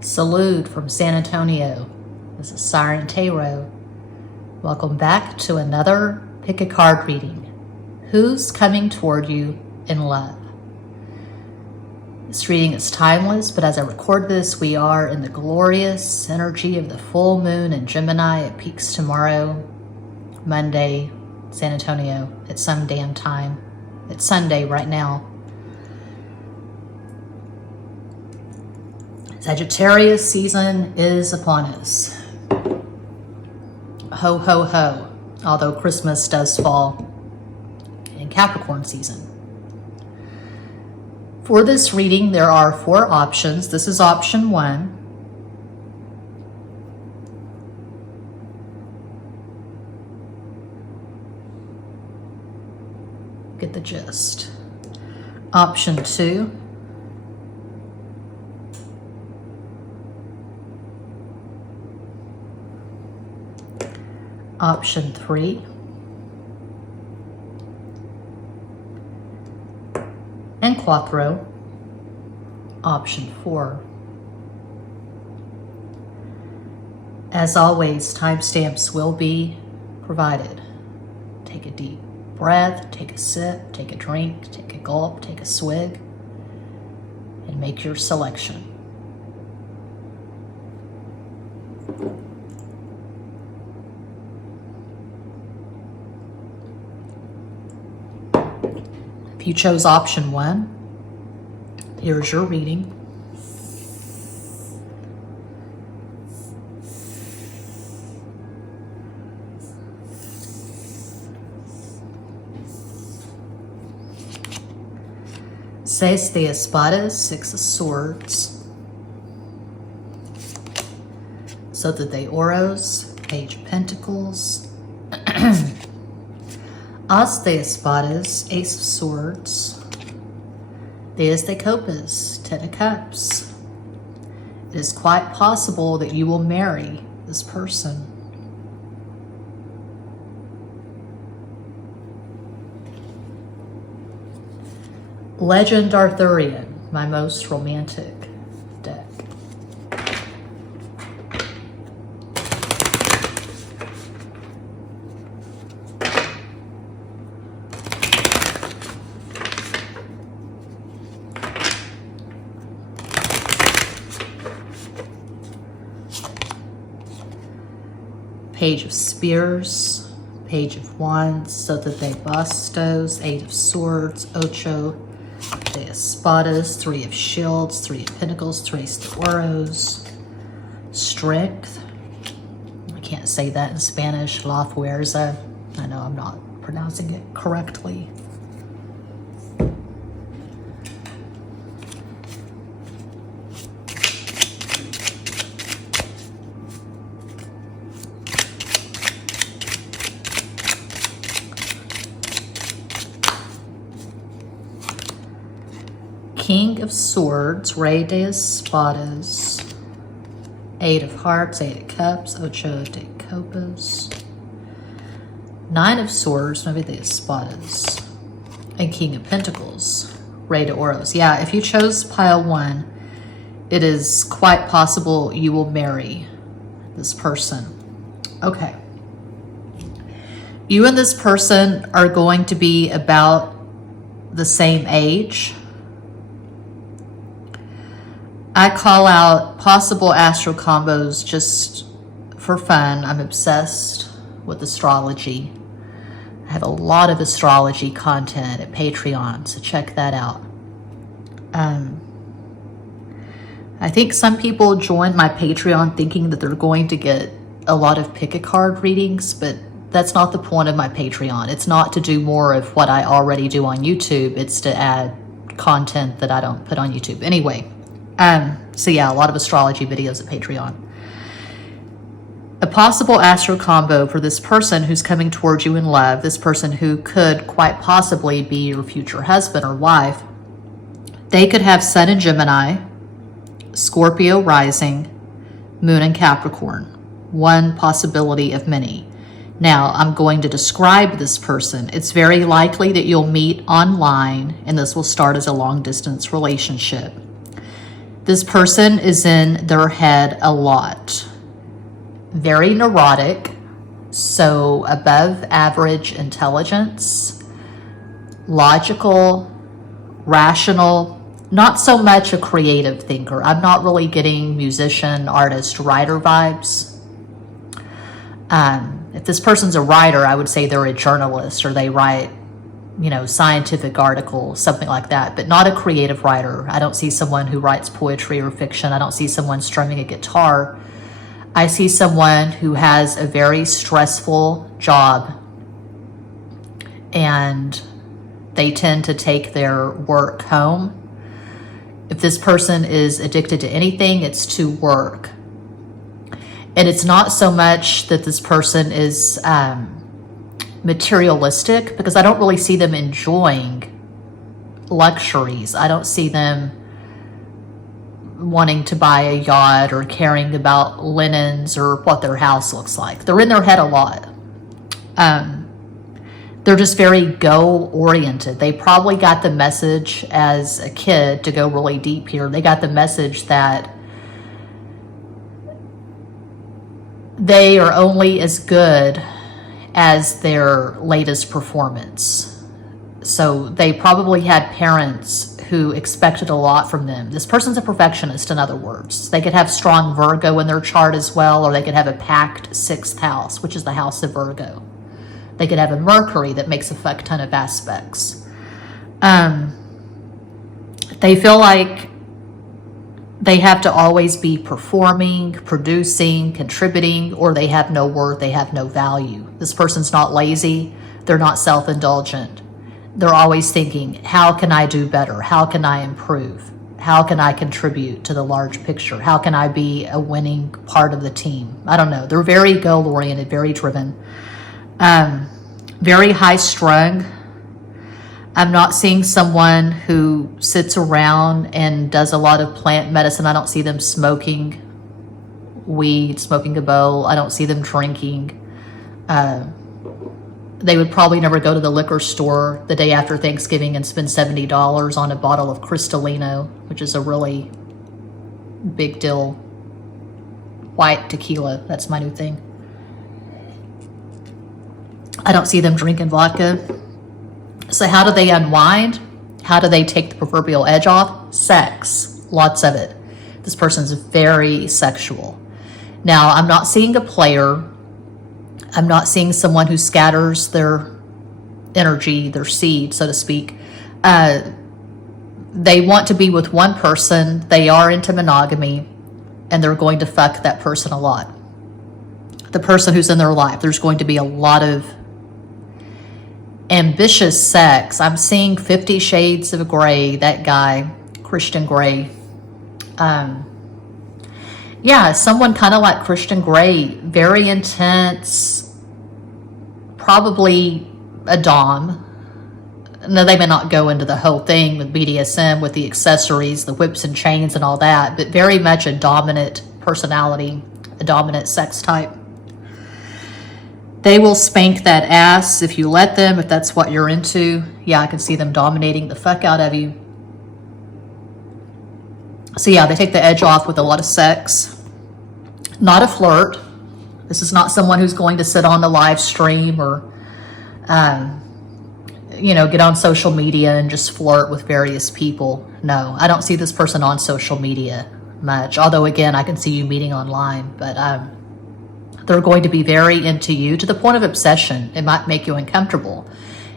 Salute from San Antonio. This is Siren Tarot. Welcome back to another pick a card reading. Who's coming toward you in love? This reading is timeless, but as I record this, we are in the glorious energy of the full moon in Gemini. It peaks tomorrow, Monday, San Antonio, at some damn time. It's Sunday right now. Sagittarius season is upon us. Ho, ho, ho. Although Christmas does fall in Capricorn season. For this reading, there are 4 options. This is option 1. Get the gist. Option 2. Option 3. And Quattro. Option 4. As always, timestamps will be provided. Take a deep breath, take a sip, take a drink, take a gulp, take a swig, and make your selection. If you chose option 1, here's your reading. Seis de Espadas, 6 of Swords. Soto de Oros, Page of Pentacles. As de Espadas, Ace of Swords. Diez de Copas, 10 of Cups. It is quite possible that you will marry this person. Legend Arthurian, my most romantic deck. Page of Spears, Page of Wands, Soto de Bastos, 8 of Swords, Ocho de Espadas, 3 of Shields, 3 of Pentacles, Tres de Oros, Strength. I can't say that in Spanish, La Fuerza. I know I'm not pronouncing it correctly. King of Swords, Rey de Espadas, 8 of Hearts, 8 of Cups, Ocho de Copas, 9 of Swords, Nueve de Espadas, and King of Pentacles, Rey de Oros. Yeah, if you chose pile 1, it is quite possible you will marry this person. Okay. You and this person are going to be about the same age. I call out possible astro combos just for fun. I'm obsessed with astrology. I have a lot of astrology content at Patreon, so check that out. I think some people join my Patreon thinking that they're going to get a lot of pick-a-card readings, but that's not the point of my Patreon. It's not to do more of what I already do on YouTube. It's to add content that I don't put on YouTube. Anyway. So yeah, a lot of astrology videos at Patreon. A possible astro combo for this person who's coming towards you in love, this person who could quite possibly be your future husband or wife. They could have Sun in Gemini, Scorpio rising, Moon in Capricorn. One possibility of many. Now, I'm going to describe this person. It's very likely that you'll meet online, and this will start as a long-distance relationship. This person is in their head a lot. Very neurotic, so above average intelligence, logical, rational, not so much a creative thinker. I'm not really getting musician, artist, writer vibes. If this person's a writer, I would say they're a journalist, or they write, scientific articles, something like that, but not a creative writer. I don't see someone who writes poetry or fiction. I don't see someone strumming a guitar. I see someone who has a very stressful job, and they tend to take their work home. If this person is addicted to anything, it's to work. And it's not so much that this person is materialistic, because I don't really see them enjoying luxuries. I don't see them wanting to buy a yacht or caring about linens or what their house looks like. They're in their head a lot. They're just very goal-oriented. They probably got the message as a kid, to go really deep here. They got the message that they are only as good as their latest performance. So they probably had parents who expected a lot from them. This person's a perfectionist, in other words. They could have strong Virgo in their chart as well, or they could have a packed 6th house, which is the house of Virgo. They could have a Mercury that makes a fuck ton of aspects. They feel like they have to always be performing, producing, contributing, or they have no worth, they have no value. This person's not lazy, they're not self-indulgent. They're always thinking, how can I do better? How can I improve? How can I contribute to the large picture? How can I be a winning part of the team? I don't know. They're very goal-oriented, very driven, very high-strung. I'm not seeing someone who sits around and does a lot of plant medicine. I don't see them smoking weed, smoking a bowl. I don't see them drinking. They would probably never go to the liquor store the day after Thanksgiving and spend $70 on a bottle of Cristalino, which is a really big deal white tequila. That's my new thing. I don't see them drinking vodka. So how do they unwind? How do they take the proverbial edge off? Sex, lots of it. This person's very sexual. Now, I'm not seeing a player. I'm not seeing someone who scatters their energy, their seed, so to speak. They want to be with one person. They are into monogamy, and they're going to fuck that person a lot. The person who's in their life, there's going to be a lot of ambitious sex. I'm seeing 50 Shades of Grey, that guy, Christian Grey. Yeah, someone kind of like Christian Grey, very intense, probably a dom. Now, they may not go into the whole thing with BDSM, with the accessories, the whips and chains and all that, but very much a dominant personality, a dominant sex type. They will spank that ass if you let them, if that's what you're into. Yeah, I can see them dominating the fuck out of you. So yeah, they take the edge off with a lot of sex. Not a flirt. This is not someone who's going to sit on the live stream or, get on social media and just flirt with various people. No, I don't see this person on social media much. Although, again, I can see you meeting online. But they're going to be very into you to the point of obsession. It might make you uncomfortable.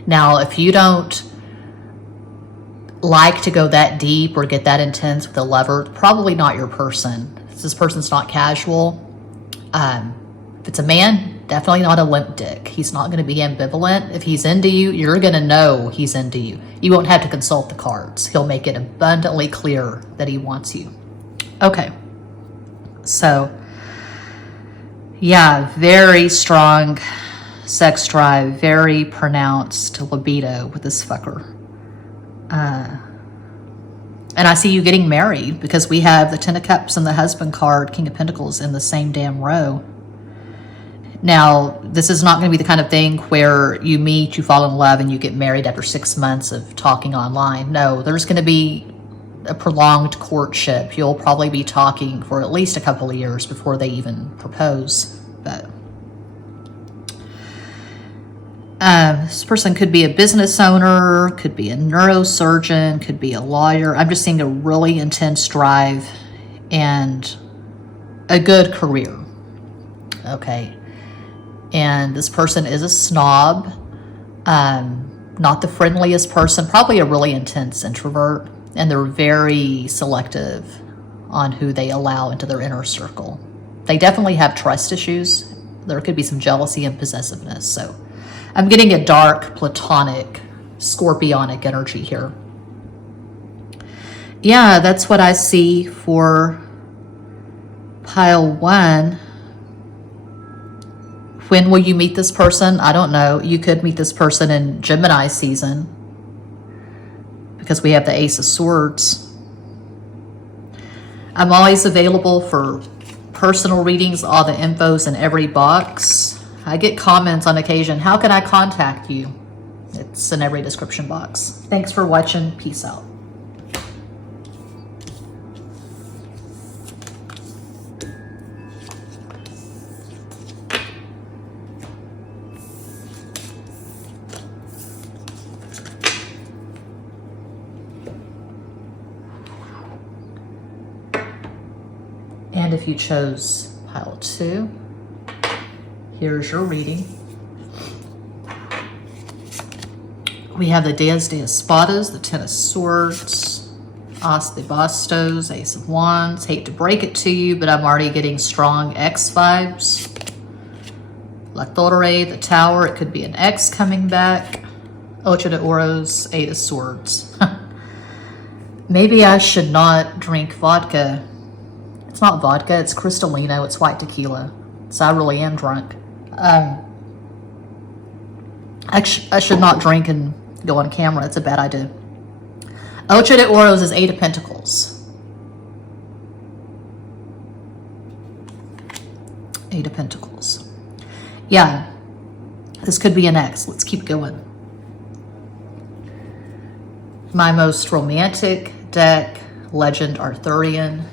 Now, if you don't like to go that deep or get that intense with a lover, probably not your person. This person's not casual. If it's a man, definitely not a limp dick. He's not going to be ambivalent. If he's into you, you're going to know he's into you. You won't have to consult the cards. He'll make it abundantly clear that he wants you. Okay. So, yeah, very strong sex drive, very pronounced libido with this fucker. And I see you getting married because we have the Ten of Cups and the Husband card, King of Pentacles, in the same damn row. Now, this is not going to be the kind of thing where you meet, you fall in love, and you get married after 6 months of talking online. No, there's going to be a prolonged courtship. You'll probably be talking for at least a couple of years before they even propose. But this person could be a business owner, could be a neurosurgeon, could be a lawyer. I'm just seeing a really intense drive and a good career. Okay. And this person is a snob, not the friendliest person, probably a really intense introvert, and they're very selective on who they allow into their inner circle. They definitely have trust issues. There could be some jealousy and possessiveness. So I'm getting a dark, platonic, scorpionic energy here. Yeah, that's what I see for pile 1. When will you meet this person? I don't know. You could meet this person in Gemini season because we have the Ace of Swords. I'm always available for personal readings. All the info's in every box. I get comments on occasion. How can I contact you? It's in every description box. Thanks for watching. Peace out. And if you chose pile 2, here's your reading. We have the Diez de Espadas, the Ten of Swords, As de Bastos, Ace of Wands. Hate to break it to you, but I'm already getting strong X vibes. La Torre, the Tower. It could be an X coming back. Ocho de Oros, 8 of Swords. Maybe I should not drink vodka. It's not vodka, it's Cristalino, it's white tequila. So I really am drunk. I should not drink and go on camera. It's a bad idea. Ocho de Oros is 8 of Pentacles. 8 of Pentacles. Yeah, this could be an X. Let's keep going. My most romantic deck, Legend Arthurian.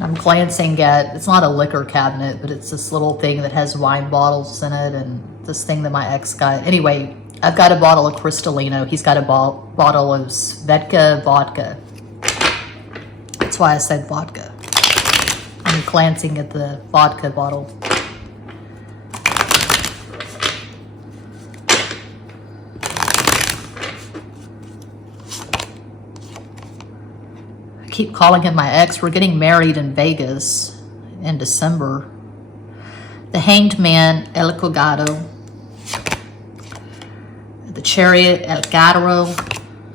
I'm glancing at, it's not a liquor cabinet, but it's this little thing that has wine bottles in it, and this thing that my ex got. Anyway, I've got a bottle of Cristalino. He's got a bottle of Svedka vodka. That's why I said vodka. I'm glancing at the vodka bottle. Keep calling him my ex. We're getting married in Vegas in December. The Hanged Man, El Colgado. The Chariot, El Gataro.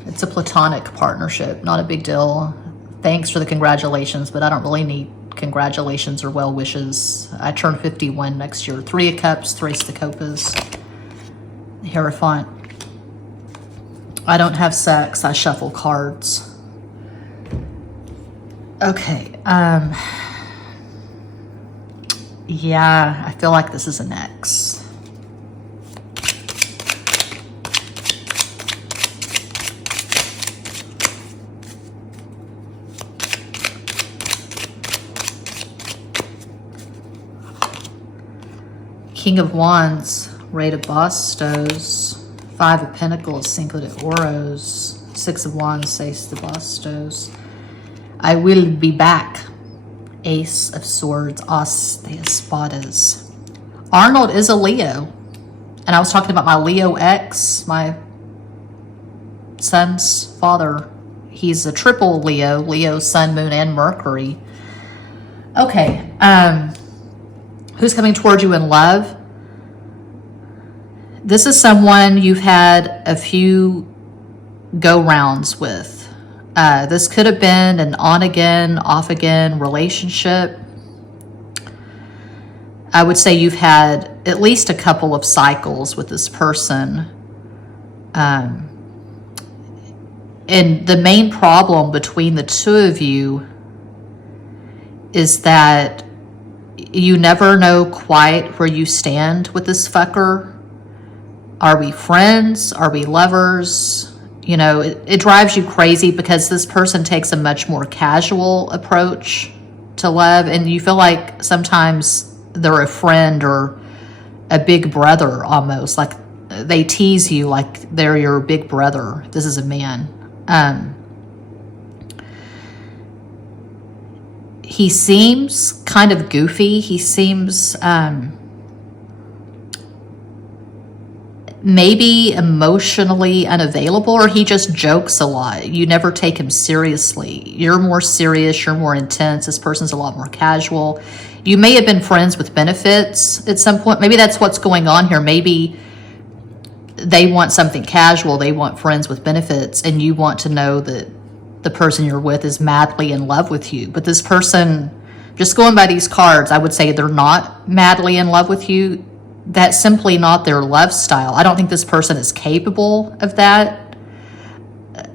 It's a platonic partnership, not a big deal. Thanks for the congratulations, but I don't really need congratulations or well wishes. I turn 51 next year. 3 of Cups, Thrace de Copas. Hierophant. I don't have sex. I shuffle cards. Okay, yeah, I feel like this is an X. King of Wands, Rey de Bastos, 5 of Pentacles, Cinco de Oros, 6 of Wands, Seis de Bastos. I will be back. Ace of Swords, As de Espadas. Arnold is a Leo. And I was talking about my Leo ex, my son's father. He's a triple Leo. Leo, Sun, Moon, and Mercury. Okay. Who's coming towards you in love? This is someone you've had a few go-rounds with. This could have been an on-again, off-again relationship. I would say you've had at least a couple of cycles with this person. And the main problem between the two of you is that you never know quite where you stand with this fucker. Are we friends? Are we lovers? You know, it drives you crazy because this person takes a much more casual approach to love, and you feel like sometimes they're a friend or a big brother almost. Like they tease you like they're your big brother. This is a man. He seems kind of goofy. He seems maybe emotionally unavailable, or he just jokes a lot. You never take him seriously. You're more serious, you're more intense. This person's a lot more casual. You may have been friends with benefits at some point. Maybe that's what's going on here. Maybe they want something casual. They want friends with benefits, and you want to know that the person you're with is madly in love with you. But this person, just going by these cards, I would say they're not madly in love with you. That's simply not their love style. I don't think this person is capable of that.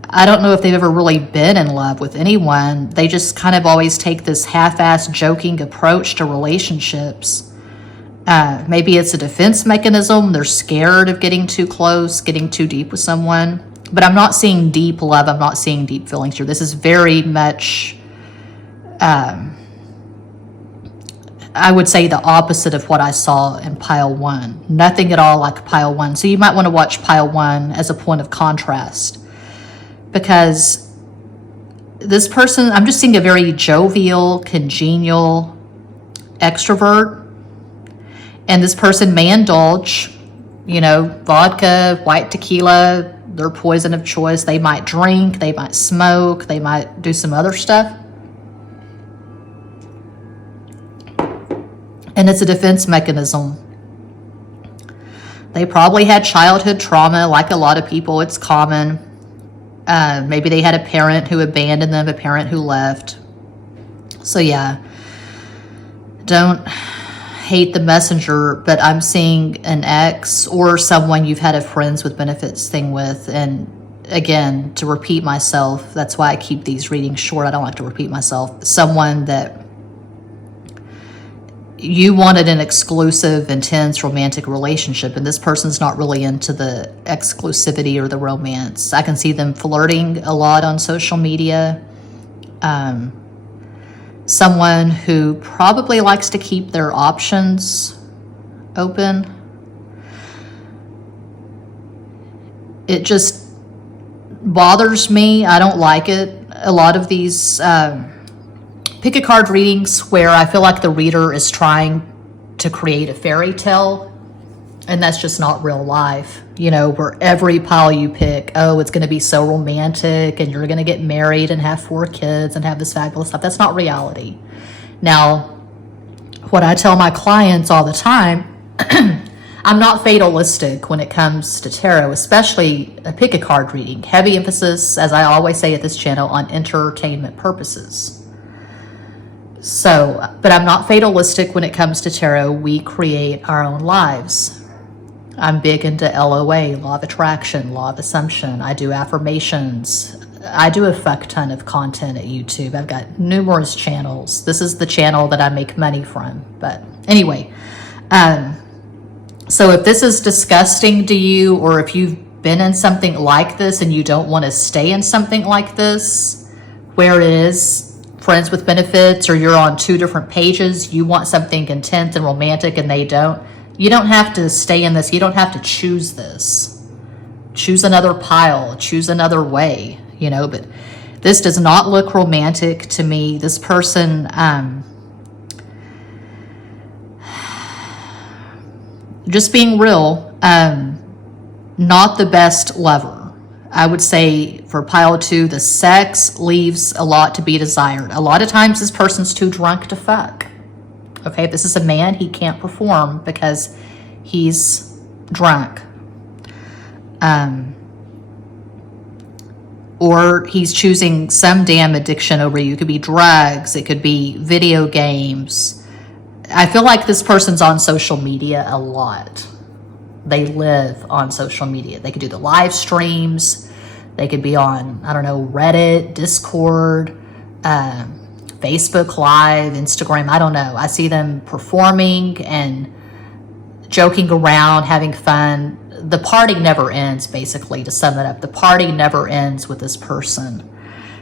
I don't know if they've ever really been in love with anyone. They just kind of always take this half-assed joking approach to relationships. Maybe it's a defense mechanism. They're scared of getting too close, getting too deep with someone. But I'm not seeing deep love. I'm not seeing deep feelings here. This is very much, I would say, the opposite of what I saw in pile 1. Nothing at all like pile 1. So you might want to watch pile 1 as a point of contrast. Because this person, I'm just seeing a very jovial, congenial extrovert. And this person may indulge, you know, vodka, white tequila, their poison of choice. They might drink, they might smoke, they might do some other stuff. And it's a defense mechanism. They probably had childhood trauma, like a lot of people. It's common. Maybe they had a parent who abandoned them, a parent who left. So yeah, don't hate the messenger, but I'm seeing an ex or someone you've had a friends with benefits thing with. And again, to repeat myself, that's why I keep these readings short. I don't like to repeat myself. Someone that you wanted an exclusive, intense, romantic relationship, and this person's not really into the exclusivity or the romance. I can see them flirting a lot on social media. Someone who probably likes to keep their options open. It just bothers me. I don't like it. A lot of these pick a card readings where I feel like the reader is trying to create a fairy tale, and that's just not real life. You know, where every pile you pick, oh, it's going to be so romantic and you're going to get married and have 4 kids and have this fabulous stuff. That's not reality. Now, what I tell my clients all the time, I'm not fatalistic when it comes to tarot, especially a pick a card reading. Heavy emphasis, as I always say at this channel, on entertainment purposes. So, but I'm not fatalistic when it comes to tarot. We create our own lives. I'm big into LOA, law of attraction, law of assumption. I do affirmations. I do a fuck ton of content at YouTube. I've got numerous channels. This is the channel that I make money from. But anyway, so if this is disgusting to you, or if you've been in something like this and you don't want to stay in something like this, where it is friends with benefits, or you're on 2 different pages, you want something intense and romantic and they don't, you don't have to stay in this. You don't have to choose this. Choose another pile, choose another way, you know, but this does not look romantic to me. This person, just being real, not the best lover. I would say for pile 2, the sex leaves a lot to be desired. A lot of times this person's too drunk to fuck. Okay, if this is a man, he can't perform because he's drunk. Or he's choosing some damn addiction over you. It could be drugs, it could be video games. I feel like this person's on social media a lot. They live on social media. They could do the live streams. They could be on, I don't know, Reddit, Discord, Facebook Live, Instagram, I don't know. I see them performing and joking around, having fun. The party never ends, basically, to sum it up. The party never ends with this person.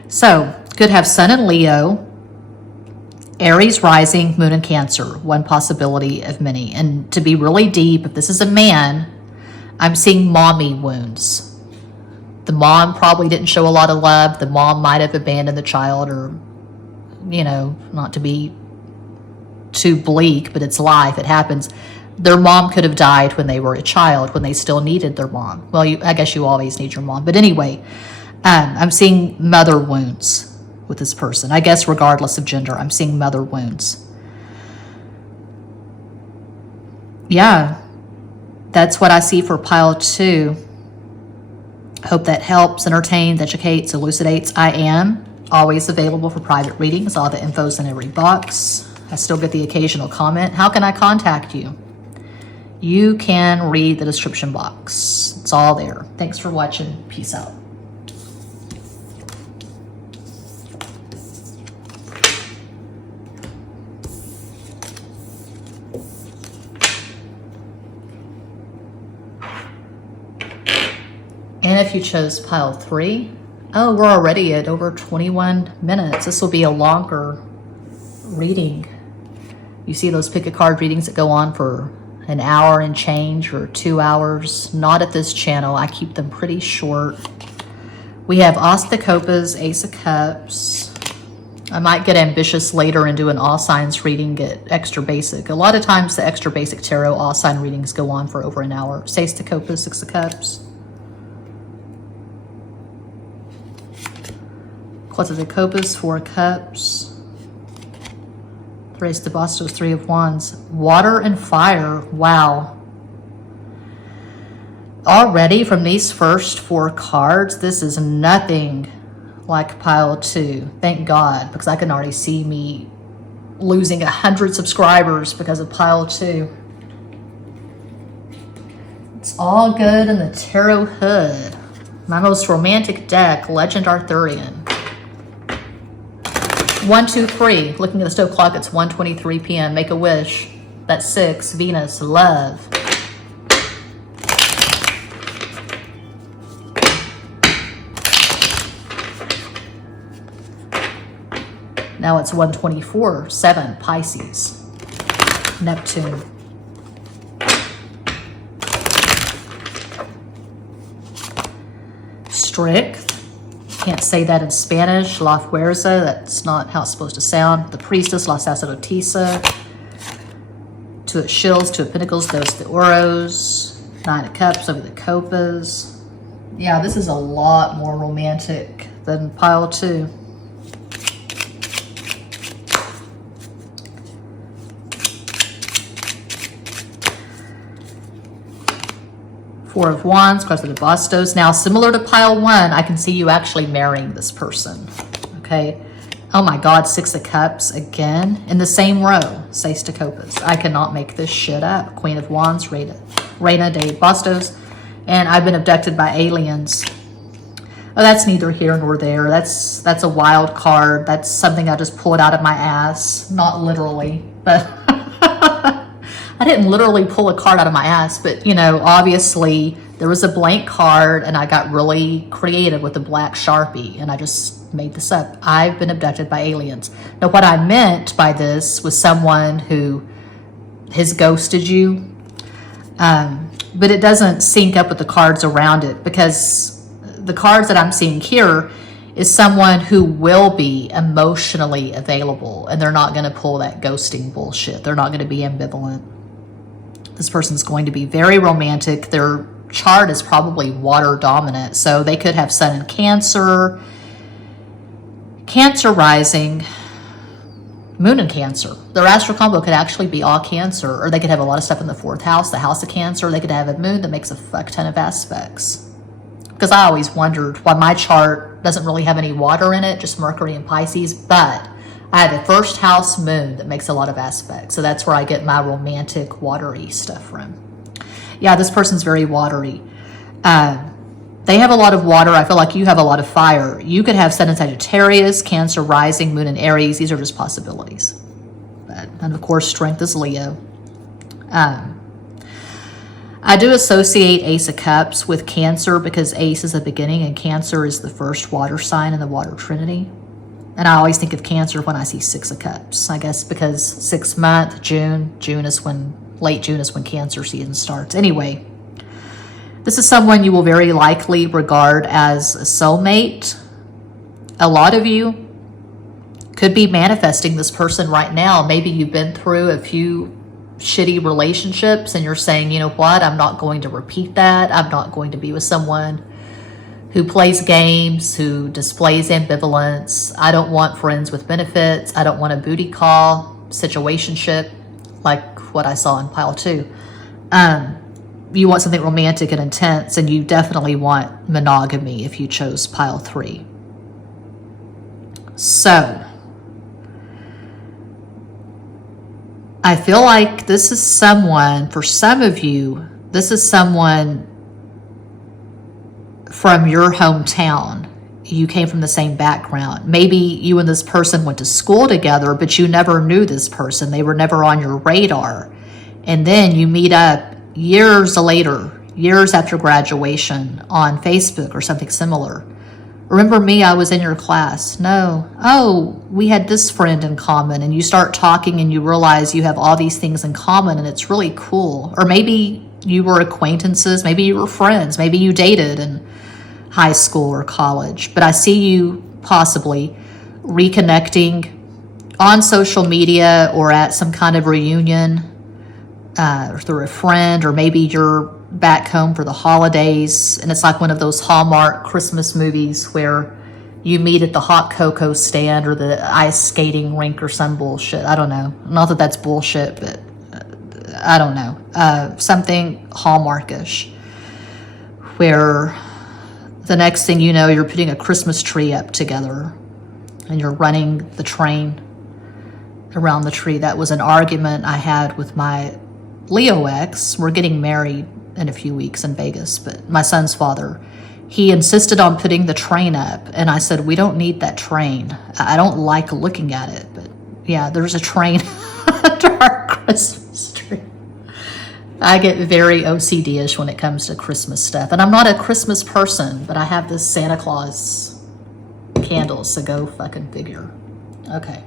So, could have Sun in Leo, Aries rising, Moon in Cancer. One possibility of many. And to be really deep, if this is a man, I'm seeing mommy wounds. The mom probably didn't show a lot of love. The mom might have abandoned the child, or, you know, not to be too bleak, but it's life. It happens. Their mom could have died when they were a child, when they still needed their mom. Well, I guess you always need your mom. But anyway, I'm seeing mother wounds with this person. I guess regardless of gender, I'm seeing mother wounds. Yeah, that's what I see for pile 2. Hope that helps, entertains, educates, elucidates. I am always available for private readings. All the info's in every box. I still get the occasional comment. How can I contact you? You can read the description box. It's all there. Thanks for watching. Peace out. And if you chose pile 3, oh, we're already at over 21 minutes. This will be a longer reading. You see those pick a card readings that go on for an hour and change, or 2 hours. Not at this channel. I keep them pretty short. We have As de Copas, Ace of Cups. I might get ambitious later and do an all signs reading, get extra basic. A lot of times the extra basic tarot all sign readings go on for over an hour. Ace de Copas, 6 of Cups. Cuatro de Copas, 4 of Cups. Tres de Bastos, 3 of Wands. Water and fire. Wow. Already from these first 4 cards, this is nothing like pile 2. Thank God, because I can already see me losing 100 subscribers because of pile 2. It's all good in the tarot hood. My most romantic deck, Legend Arthurian. 1, 2, 3. Looking at the stove clock, it's 1:23 p.m. Make a wish. That's 6. Venus, love. Now it's 1:24. 7. Pisces. Neptune. Strength. Can't say that in Spanish. La Fuerza, that's not how it's supposed to sound. The Priestess, La Sacerdotisa. 2 of Shields, 2 of Pentacles, Dos de Oros. 9 of Cups, over the Copas. Yeah, this is a lot more romantic than pile 2. Four of Wands, Cuatro de Bastos. Now, similar to pile 1, I can see you actually marrying this person. Okay. Oh my God, 6 of Cups again in the same row. Seis de Copas. I cannot make this shit up. Queen of Wands, Reina de Bastos. And I've been abducted by aliens. Oh, that's neither here nor there. That's a wild card. That's something I just pulled out of my ass. Not literally, but I didn't literally pull a card out of my ass, but you know, obviously there was a blank card and I got really creative with the black Sharpie and I just made this up. I've been abducted by aliens. Now, what I meant by this was someone who has ghosted you, but it doesn't sync up with the cards around it, because the cards that I'm seeing here is someone who will be emotionally available and they're not going to pull that ghosting bullshit. They're not going to be ambivalent. This person's going to be very romantic. Their chart is probably water dominant, so they could have Sun in Cancer, Cancer rising, Moon in Cancer. Their astral combo could actually be all Cancer, or they could have a lot of stuff in the 4th house, the house of Cancer. They could have a moon that makes a fuck ton of aspects. Because I always wondered why my chart doesn't really have any water in it, just Mercury and Pisces, but I have a 1st house moon that makes a lot of aspects. So that's where I get my romantic watery stuff from. Yeah, this person's very watery. They They have a lot of water. I feel like you have a lot of fire. You could have Sun in Sagittarius, Cancer rising, Moon in Aries. These are just possibilities. And of course, strength is Leo. I do associate Ace of Cups with Cancer because Ace is the beginning and Cancer is the first water sign in the water trinity. And I always think of Cancer when I see Six of Cups. I guess because 6th month, June is when, late June is when Cancer season starts. Anyway, this is someone you will very likely regard as a soulmate. A lot of you could be manifesting this person right now. Maybe you've been through a few shitty relationships and you're saying, you know what, I'm not going to repeat that. I'm not going to be with someone who plays games, who displays ambivalence. I don't want friends with benefits. I don't want a booty call situationship like what I saw in pile 2. You want something romantic and intense, and you definitely want monogamy if you chose pile 3. So I feel like this is someone, for some of you, this is someone from your hometown. You came from the same background. Maybe you and this person went to school together, but you never knew this person. They were never on your radar. And then you meet up years later, years after graduation on Facebook or something similar. Remember me, I was in your class. No. Oh, we had this friend in common. And you start talking and you realize you have all these things in common and it's really cool. Or maybe you were acquaintances. Maybe you were friends. Maybe you dated in high school or college. But I see you possibly reconnecting on social media or at some kind of reunion through a friend, or maybe you're back home for the holidays and it's like one of those Hallmark Christmas movies where you meet at the hot cocoa stand or the ice skating rink or some bullshit. I don't know. Not that that's bullshit, but I don't know. Something Hallmarkish where the next thing you know, you're putting a Christmas tree up together and you're running the train around the tree. That was an argument I had with my Leo ex. We're getting married in a few weeks in Vegas, but my son's father, he insisted on putting the train up. And I said, we don't need that train. I don't like looking at it, but yeah, there's a train under our Christmas tree. I get very OCD-ish when it comes to Christmas stuff. And I'm not a Christmas person, but I have this Santa Claus candle, so go fucking figure. Okay.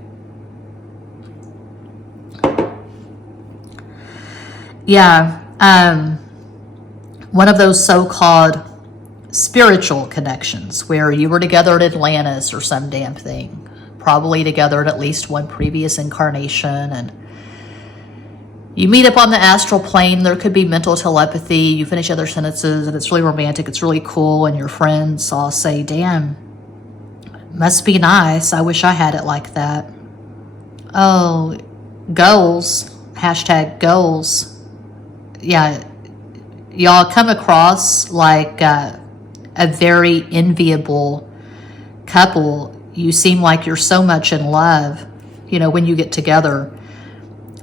Yeah, one of those so-called spiritual connections where you were together at Atlantis or some damn thing, probably together at least one previous incarnation, and you meet up on the astral plane. There could be mental telepathy. You finish other sentences and it's really romantic. It's really cool. And your friends all say, damn, must be nice. I wish I had it like that. Oh, goals, hashtag goals. Yeah, y'all come across like a very enviable couple. You seem like you're so much in love, you know, when you get together.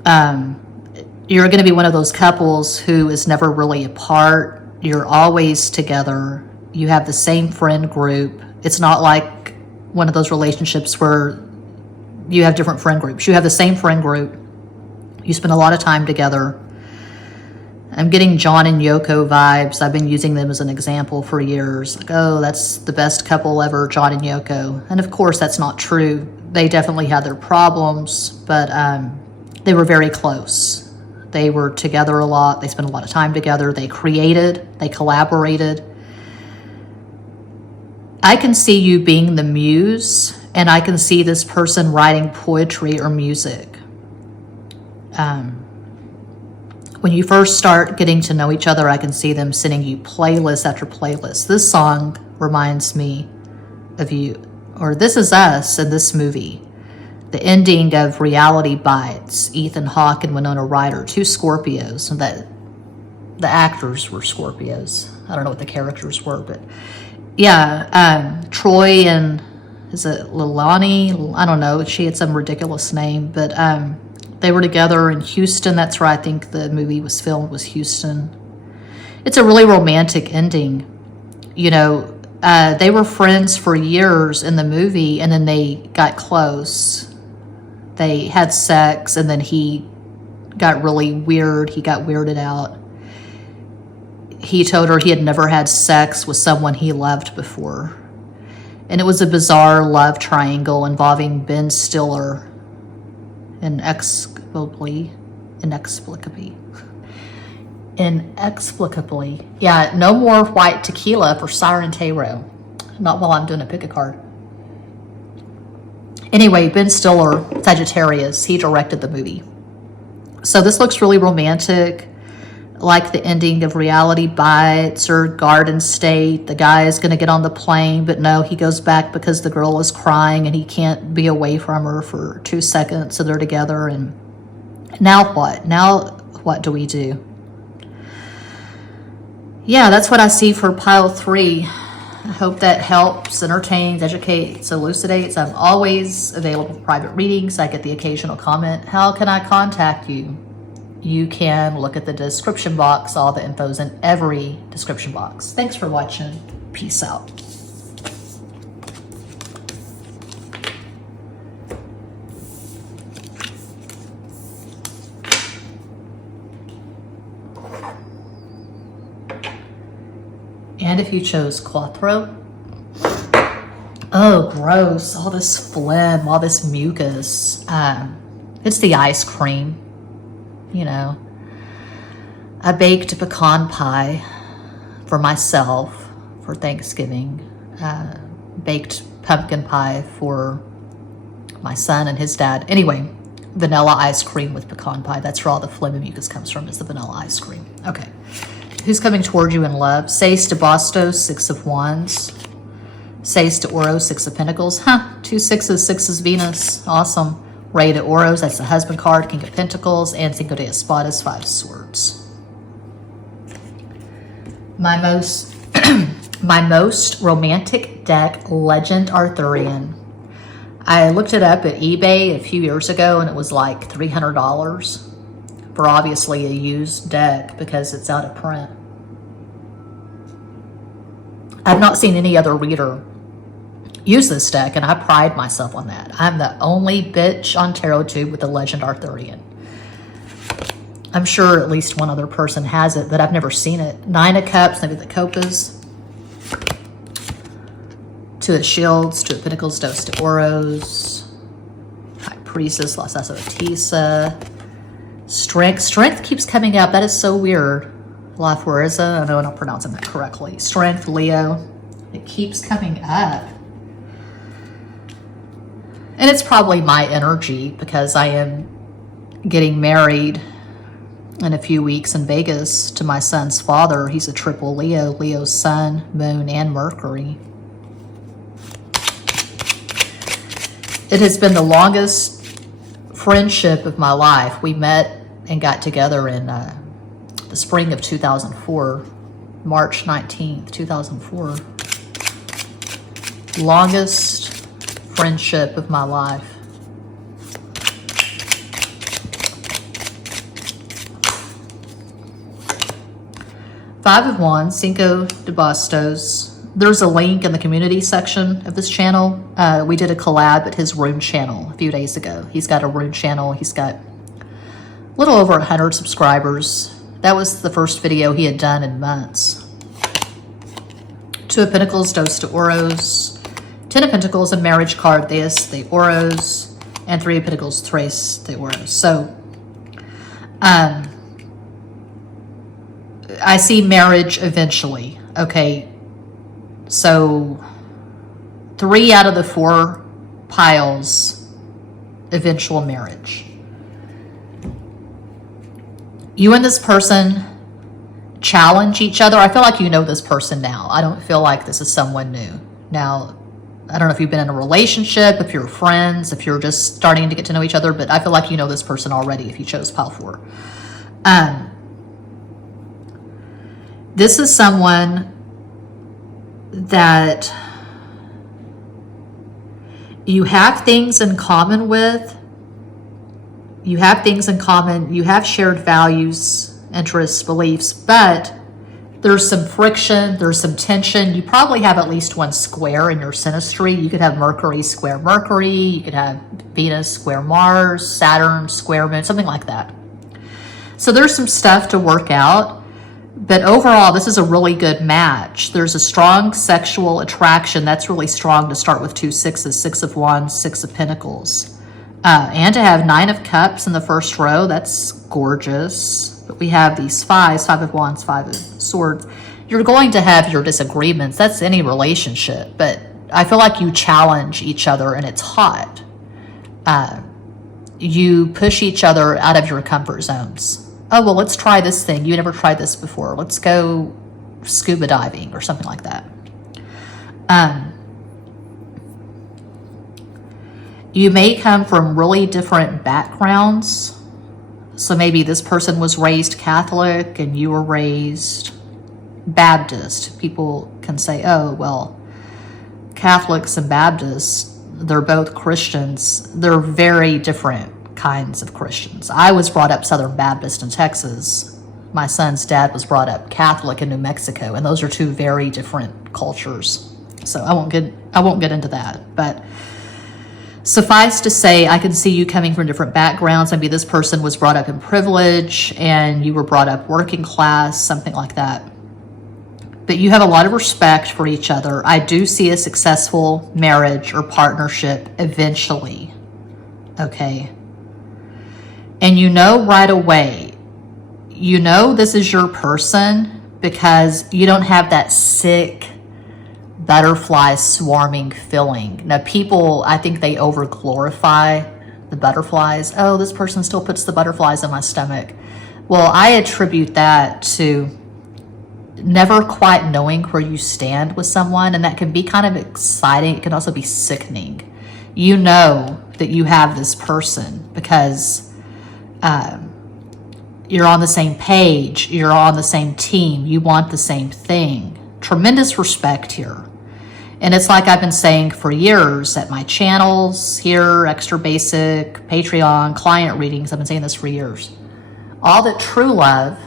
You're going to be one of those couples who is never really apart. You're always together. You have the same friend group. It's not like one of those relationships where you have different friend groups. You have the same friend group. You spend a lot of time together. I'm getting John and Yoko vibes. I've been using them as an example for years. Like, oh, that's the best couple ever, John and Yoko. And of course, that's not true. They definitely had their problems, but they were very close. They were together a lot. They spent a lot of time together. They created, they collaborated. I can see you being the muse, and I can see this person writing poetry or music. When you first start getting to know each other, I can see them sending you playlist after playlist. This song reminds me of you, or This Is Us in this movie. The ending of Reality Bites, Ethan Hawke and Winona Ryder, 2 Scorpios, and that the actors were Scorpios. I don't know what the characters were, but yeah, Troy and, is it Lilani? I don't know. She had some ridiculous name, but they were together in Houston. That's where I think the movie was filmed, was Houston. It's a really romantic ending. you know, they were friends for years in the movie, and then they got close. They had sex, and then he got really weird. He got weirded out. He told her he had never had sex with someone he loved before. And it was a bizarre love triangle involving Ben Stiller inexplicably. Yeah, no more white tequila for Siren Tarot. Not while I'm doing a pick a card. Anyway, Ben Stiller, Sagittarius, he directed the movie. So this looks really romantic, like the ending of Reality Bites or Garden State. The guy is going to get on the plane, but no, he goes back because the girl is crying and he can't be away from her for 2 seconds, so they're together. And now what? Now what do we do? Yeah, that's what I see for pile 3. I hope that helps, entertains, educates, elucidates. I'm always available for private readings. I get the occasional comment, how can I contact you? You can look at the description box. All the info's in every description box. Thanks for watching. Peace out. And if you chose Quattro, oh, gross. All this phlegm, all this mucus. It's the ice cream, you know. I baked a pecan pie for myself for Thanksgiving. Baked pumpkin pie for my son and his dad. Anyway, vanilla ice cream with pecan pie. That's where all the phlegm and mucus comes from, is the vanilla ice cream. Okay. Who's coming toward you in love? Seis de Bastos, 6 of Wands. Seis de Oros, 6 of Pentacles. Huh, 2 sixes, 6 is Venus. Awesome. Rey de Oros, that's the husband card, King of Pentacles. And Cinco de Espadas, 5 swords. My most romantic deck, Legend Arthurian. I looked it up at eBay a few years ago and it was like $300 for obviously a used deck because it's out of print. I've not seen any other reader use this deck, and I pride myself on that. I'm the only bitch on TarotTube with the Legend Arthurian. I'm sure at least one other person has it, but I've never seen it. 9 of Cups, maybe the Copas. 2 of Shields, 2 of Pentacles, Dos de Oros. High Priestess, La Sacerdotisa. Strength. Strength keeps coming up. That is so weird. La Fuerza. I know I'm not pronouncing that correctly. Strength, Leo. It keeps coming up. And it's probably my energy because I am getting married in a few weeks in Vegas to my son's father. He's a triple Leo. Leo's sun, moon, and Mercury. It has been the longest friendship of my life. We met and got together in the spring of 2004, March 19th, 2004. Longest friendship of my life. Five of Wands, Cinco de Bastos. There's a link in the community section of this channel. We did a collab at his rune channel a few days ago. He's got a rune channel. He's got a little over 100 subscribers. That was the first video he had done in months. 2 of Pentacles, Dos de Oros. 10 of Pentacles, a marriage card, Theus de Oros. And 3 of Pentacles, Tres de Oros. So, I see marriage eventually. Okay, so 3 out of the 4 piles, eventual marriage. You and this person challenge each other. I feel like you know this person now. I don't feel like this is someone new. Now, I don't know if you've been in a relationship, if you're friends, if you're just starting to get to know each other, but I feel like you know this person already if you chose pile 4. This is someone that you have things in common with. You have things in common. You have shared values, interests, beliefs, but There's some friction, there's some tension. You probably have at least one square in your synastry. You could have Mercury square Mercury, you could have Venus square Mars, Saturn square Moon, something like that. So there's some stuff to work out, but overall, this is a really good match. There's a strong sexual attraction. That's really strong to start with 2 sixes, 6 of Wands, 6 of Pentacles. And to have 9 of Cups in the first row, that's gorgeous. But we have these 5s, 5 of Wands, 5 of Swords. You're going to have your disagreements. That's any relationship. But I feel like you challenge each other and it's hot. You push each other out of your comfort zones. Oh, well, let's try this thing. You never tried this before. Let's go scuba diving or something like that. You may come from really different backgrounds. So maybe this person was raised Catholic and you were raised Baptist. People can say, oh, well, Catholics and Baptists, they're both Christians. They're very different kinds of Christians. I was brought up Southern Baptist in Texas. My son's dad was brought up Catholic in New Mexico, and those are two very different cultures. So I won't get into that, but suffice to say, I can see you coming from different backgrounds. Maybe this person was brought up in privilege and you were brought up working class, something like that. But you have a lot of respect for each other. I do see a successful marriage or partnership eventually, okay? And you know right away, you know this is your person because you don't have that sick butterfly swarming feeling. Now people, I think they over glorify the butterflies. Oh, this person still puts the butterflies in my stomach. Well, I attribute that to never quite knowing where you stand with someone, and that can be kind of exciting. It can also be sickening. You know that you have this person because you're on the same page, you're on the same team, you want the same thing. Tremendous respect here. And it's like I've been saying for years at my channels here, Extra Basic, Patreon, client readings, I've been saying this for years. All that true love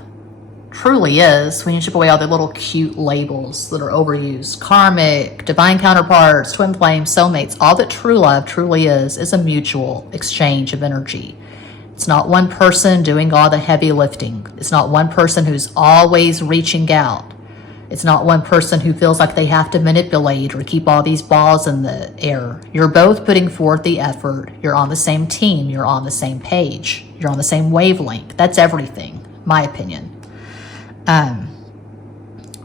truly is, when you chip away all the little cute labels that are overused, karmic, divine counterparts, twin flames, soulmates, all that true love truly is a mutual exchange of energy. It's not one person doing all the heavy lifting. It's not one person who's always reaching out. It's not one person who feels like they have to manipulate or keep all these balls in the air. You're both putting forth the effort. You're on the same team. You're on the same page. You're on the same wavelength. That's everything, my opinion.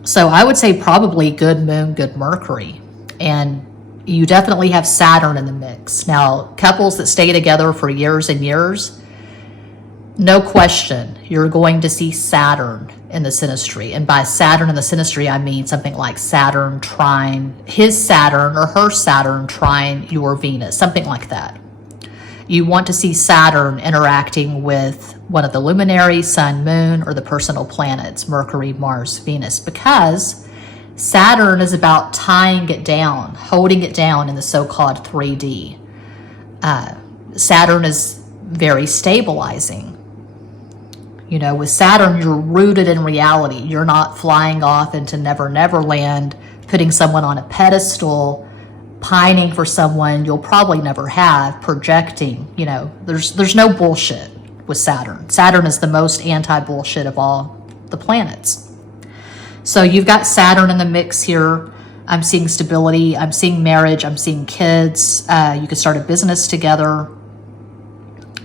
So I would say probably good moon, good Mercury. And you definitely have Saturn in the mix. Now, couples that stay together for years and years, no question, you're going to see Saturn in the synastry. And by Saturn in the synastry, I mean something like Saturn trine, his Saturn or her Saturn trine your Venus, something like that. You want to see Saturn interacting with one of the luminaries, Sun, Moon, or the personal planets, Mercury, Mars, Venus, because Saturn is about tying it down, holding it down in the so-called 3D. Saturn is very stabilizing. You know, with Saturn, you're rooted in reality. You're not flying off into Never Never Land, putting someone on a pedestal, pining for someone you'll probably never have, projecting. You know, there's no bullshit with Saturn. Saturn is the most anti-bullshit of all the planets. So you've got Saturn in the mix here. I'm seeing stability. I'm seeing marriage. I'm seeing kids. You could start a business together.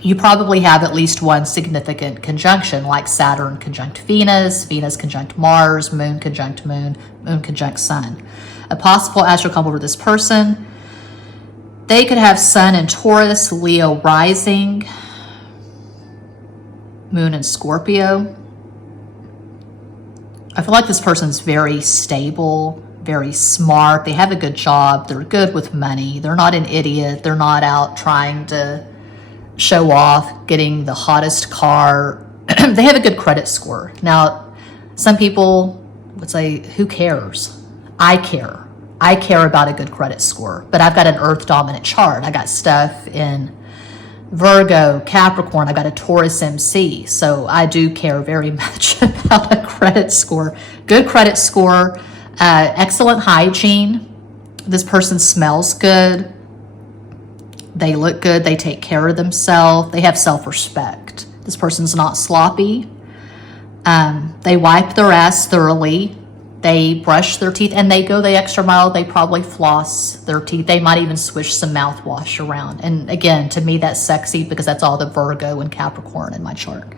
You probably have at least one significant conjunction, like Saturn conjunct Venus, Venus conjunct Mars, Moon conjunct Moon, Moon conjunct Sun. A possible astral combo for this person, they could have Sun in Taurus, Leo rising, Moon in Scorpio. I feel like this person's very stable, very smart. They have a good job. They're good with money. They're not an idiot. They're not out trying to show off, getting the hottest car. They have a good credit score. Now, some people would say, who cares? I care. I care about a good credit score, but I've got an earth dominant chart. I got stuff in Virgo, Capricorn, I got a Taurus MC. So I do care very much about a credit score. Good credit score, excellent hygiene. This person smells good. They look good. They take care of themselves. They have self-respect. This person's not sloppy. They wipe their ass thoroughly. They brush their teeth, and they go the extra mile. They probably floss their teeth. They might even swish some mouthwash around. And again, to me, that's sexy because that's all the Virgo and Capricorn in my chart.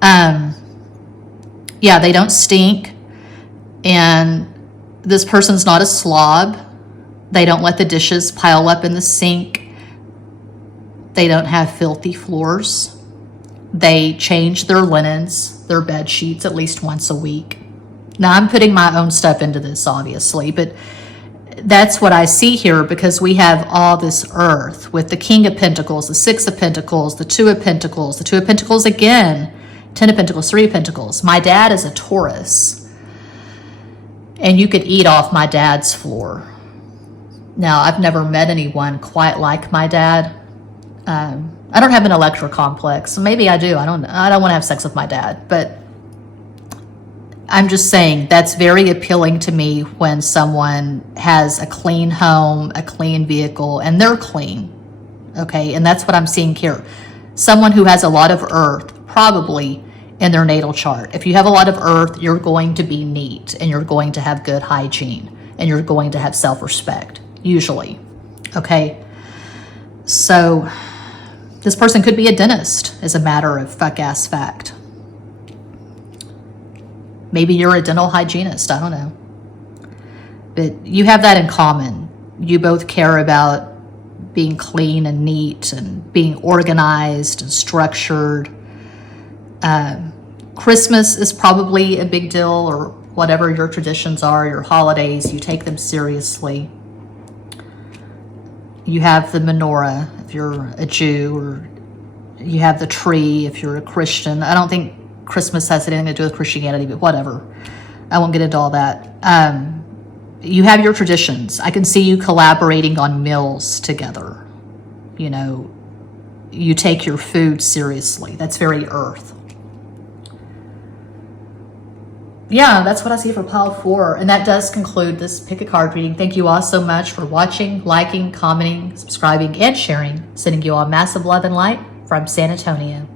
Yeah, they don't stink. And this person's not a slob. They don't let the dishes pile up in the sink. They don't have filthy floors. They change their linens, their bed sheets at least once a week. Now, I'm putting my own stuff into this, obviously, but that's what I see here because we have all this earth with the King of Pentacles, the Six of Pentacles, the Two of Pentacles, the Two of Pentacles again, Ten of Pentacles, Three of Pentacles. My dad is a Taurus, and you could eat off my dad's floor. Now, I've never met anyone quite like my dad. I don't have an Electra complex. Maybe I do. I don't want to have sex with my dad, but I'm just saying that's very appealing to me when someone has a clean home, a clean vehicle, and they're clean. Okay, and that's what I'm seeing here. Someone who has a lot of earth, probably in their natal chart. If you have a lot of earth, you're going to be neat, and you're going to have good hygiene, and you're going to have self-respect, usually. Okay, so this person could be a dentist, as a matter of fuck-ass fact. Maybe you're a dental hygienist, I don't know. But you have that in common. You both care about being clean and neat and being organized and structured. Christmas is probably a big deal, or whatever your traditions are, your holidays, you take them seriously. You have the menorah if you're a Jew, or you have the tree if you're a Christian. I don't think Christmas has anything to do with Christianity, but whatever. I won't get into all that. You have your traditions. I can see you collaborating on meals together. You know, you take your food seriously. That's very earth. Yeah, that's what I see for pile 4. And that does conclude this pick a card reading. Thank you all so much for watching, liking, commenting, subscribing, and sharing. Sending you all massive love and light from San Antonio.